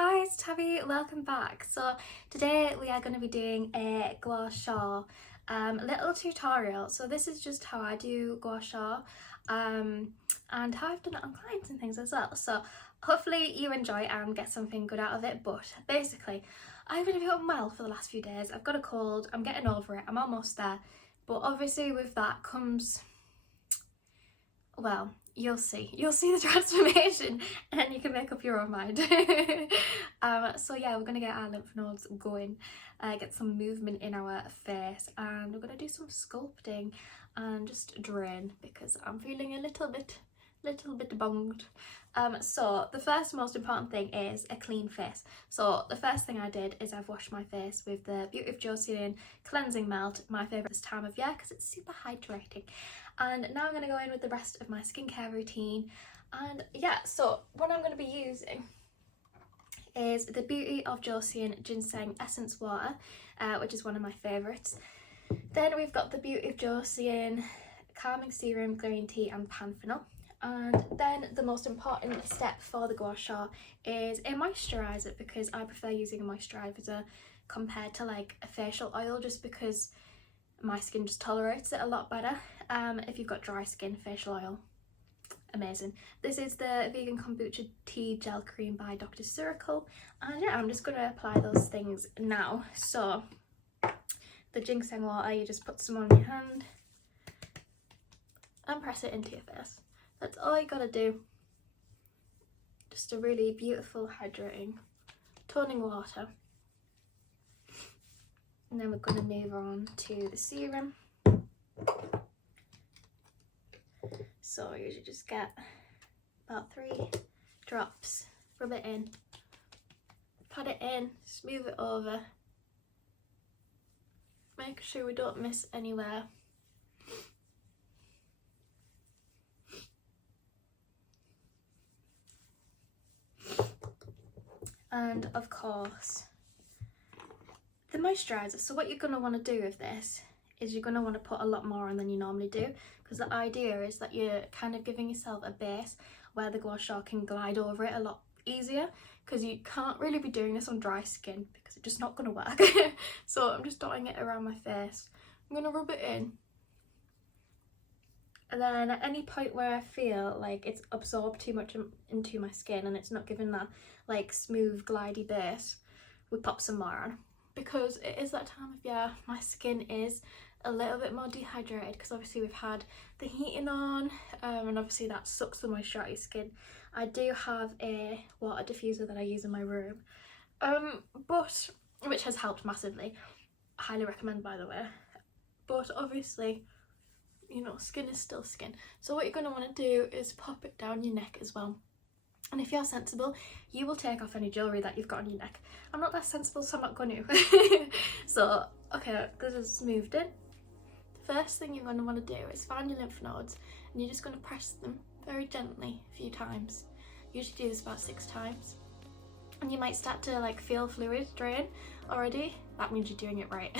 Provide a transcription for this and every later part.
Hi, it's Tabby, welcome back. So today we are going to be doing a Gua Sha little tutorial. So this is just how I do Gua Sha and how I've done it on clients and things as well. So hopefully you enjoy and get something good out of it. But basically, I've been a bit unwell for the last few days. I've got a cold, I'm getting over it, I'm almost there. But obviously with that comes, well, you'll see the transformation and you can make up your own mind. So yeah, we're gonna get our lymph nodes going, get some movement in our face, and we're gonna do some sculpting and just drain because I'm feeling a little bit bunged. So the first most important thing is a clean face. So the first thing I did is I've washed my face with the Beauty of Joseon cleansing melt, my favourite this time of year because it's super hydrating. And now I'm going to go in with the rest of my skincare routine. And yeah, so what I'm going to be using is the Beauty of Joseon Ginseng Essence Water, which is one of my favourites. Then we've got the Beauty of Joseon Calming Serum, Green Tea and Panthenol. And then the most important step for the Gua Sha is a moisturiser, because I prefer using a moisturiser compared to like a facial oil, just because my skin just tolerates it a lot better. If you've got dry skin, facial oil, amazing. This is the Vegan Kombucha Tea Gel Cream by Dr. Circle, and yeah, I'm just going to apply those things now. So the ginseng water, you just put some on your hand and press it into your face. That's all you gotta do. Just a really beautiful, hydrating, toning water. And then we're gonna move on to the serum. So you usually just get about 3 drops, rub it in, pat it in, smooth it over, make sure we don't miss anywhere. And of course, the moisturiser. So what you're going to want to do with this is you're going to want to put a lot more on than you normally do, because the idea is that you're kind of giving yourself a base where the Gua Sha can glide over it a lot easier, because you can't really be doing this on dry skin because it's just not going to work. So I'm just dotting it around my face. I'm going to rub it in. And then at any point where I feel like it's absorbed too much into my skin and it's not giving that like smooth glidey base, we pop some more on, because it is that time of year. My skin is a little bit more dehydrated because obviously we've had the heating on, and obviously that sucks the moisture out of your skin. I do have a water diffuser that I use in my room, but which has helped massively. Highly recommend, by the way. But obviously, you know, skin is still skin. So what you're going to want to do is pop it down your neck as well. And if you're sensible, you will take off any jewellery that you've got on your neck. I'm not that sensible, so I'm not going to. So, okay, this is moved in. The first thing you're going to want to do is find your lymph nodes, and you're just going to press them very gently a few times. Usually do this about 6 times. And you might start to like feel fluid drain already. That means you're doing it right.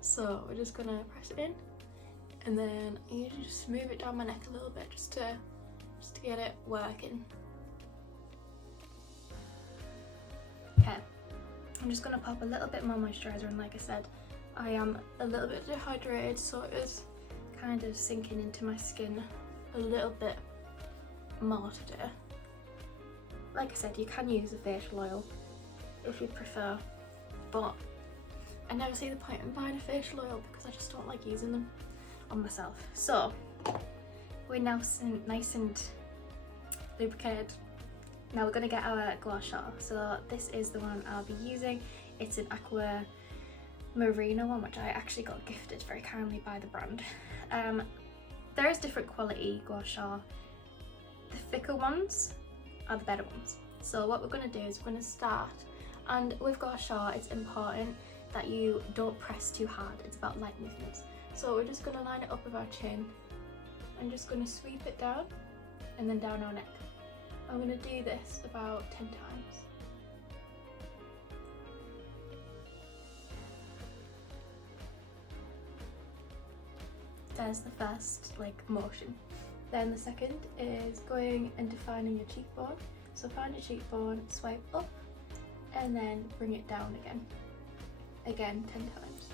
So we're just going to press it in. And then I usually just move it down my neck a little bit just to get it working. Okay, I'm just gonna pop a little bit more moisturiser, and like I said, I am a little bit dehydrated, so it is kind of sinking into my skin a little bit more today. Like I said, you can use a facial oil if you prefer, but I never see the point in buying a facial oil because I just don't like using them on myself. So we're now nice and lubricated. Now we're going to get our Gua Sha. So this is the one I'll be using. It's an aqua marina one, which I actually got gifted very kindly by the brand. There is different quality Gua Sha. The thicker ones are the better ones. So what we're going to do is we're going to start, and with Gua Sha it's important that you don't press too hard. It's about light movements. So we're just going to line it up with our chin. I'm just going to sweep it down and then down our neck. I'm going to do this about 10 times. There's the first like motion. Then the second is going and defining your cheekbone. So find your cheekbone, swipe up and then bring it down again 10 times.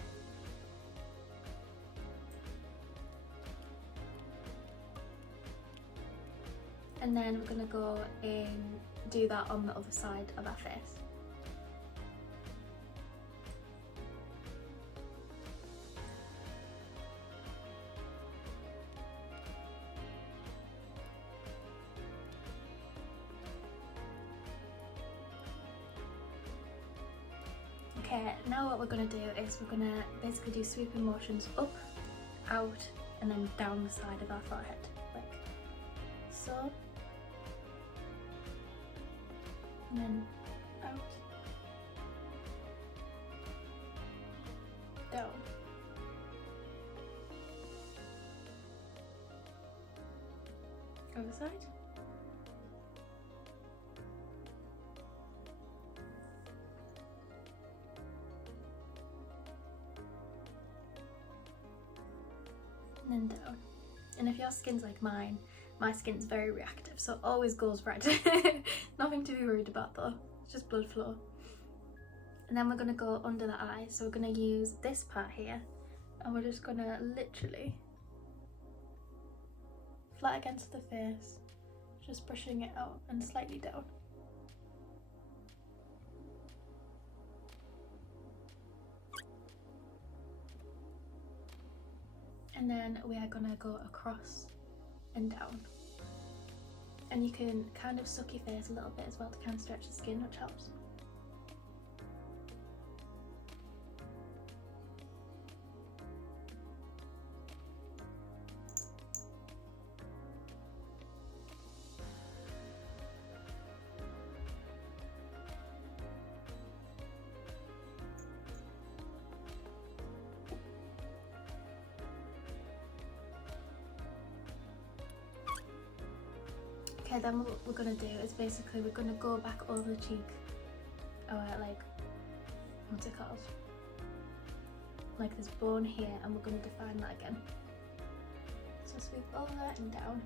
And then we're going to go and do that on the other side of our face. Okay, now what we're going to do is we're going to basically do sweeping motions up, out, and then down the side of our forehead, like so, and then out, down. Other side. And then down. And if your skin's like mine, my skin's very reactive, so it always goes red. Nothing to be worried about though, it's just blood flow. And then we're going to go under the eye, so we're going to use this part here, and we're just going to literally flat against the face, just pushing it out and slightly down. And then we are going to go across and down. And you can kind of suck your face a little bit as well to kind of stretch the skin, which helps. Okay, then what we're going to do is basically we're going to go back over the cheek, or like, what's it called? Like this bone here, and we're going to define that again. So sweep over and down.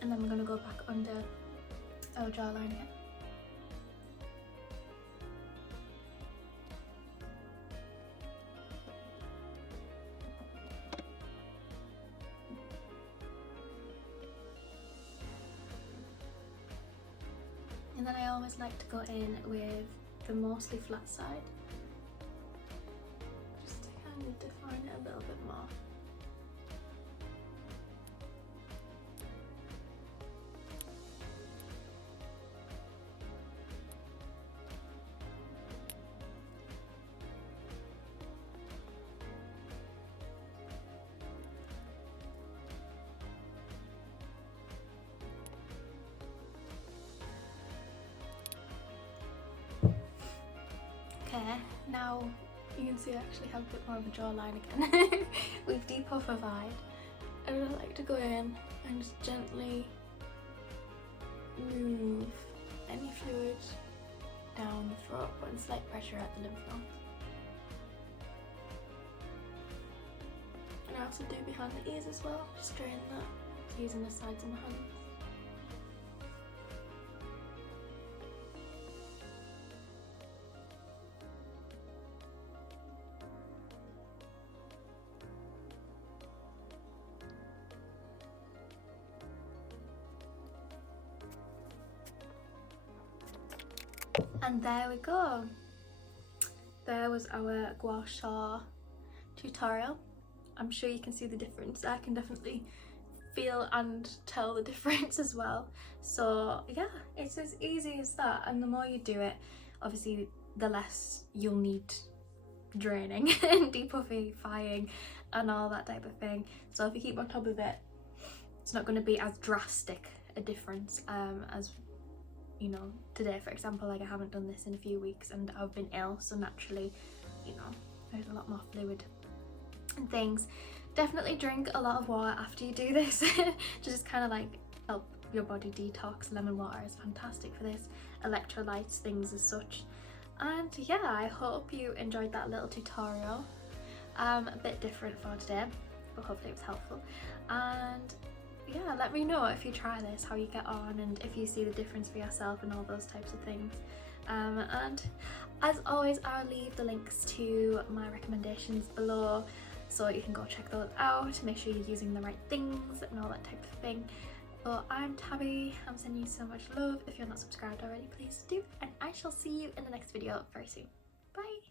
And then we're going to go back under our jawline again. And then I always like to go in with the mostly flat side, just to kind of define it a little bit more. Okay, now you can see I actually have a bit more of a jawline again. We've depuffified. I would like to go in and just gently move any fluid down the throat, putting slight pressure at the lymph nodes. And I also do behind the ears as well, just drain that using the sides of my hands. And there we go. There was our Gua Sha tutorial. I'm sure you can see the difference. I can definitely feel and tell the difference as well. So yeah, it's as easy as that. And the more you do it, obviously the less you'll need draining and depuffifying and all that type of thing. So if you keep on top of it, it's not going to be as drastic a difference as, you know, today for example. Like I haven't done this in a few weeks and I've been ill, so naturally, you know, there's a lot more fluid and things. Definitely drink a lot of water after you do this to just kind of like help your body detox. Lemon water is fantastic for this, electrolytes, things as such. And yeah, I hope you enjoyed that little tutorial. A bit different for today, but hopefully it was helpful. And yeah, let me know if you try this, how you get on, and if you see the difference for yourself and all those types of things. And as always, I'll leave the links to my recommendations below, so you can go check those out, make sure you're using the right things and all that type of thing. But I'm Tabby, I'm sending you so much love. If you're not subscribed already, please do, and I shall see you in the next video very soon. Bye!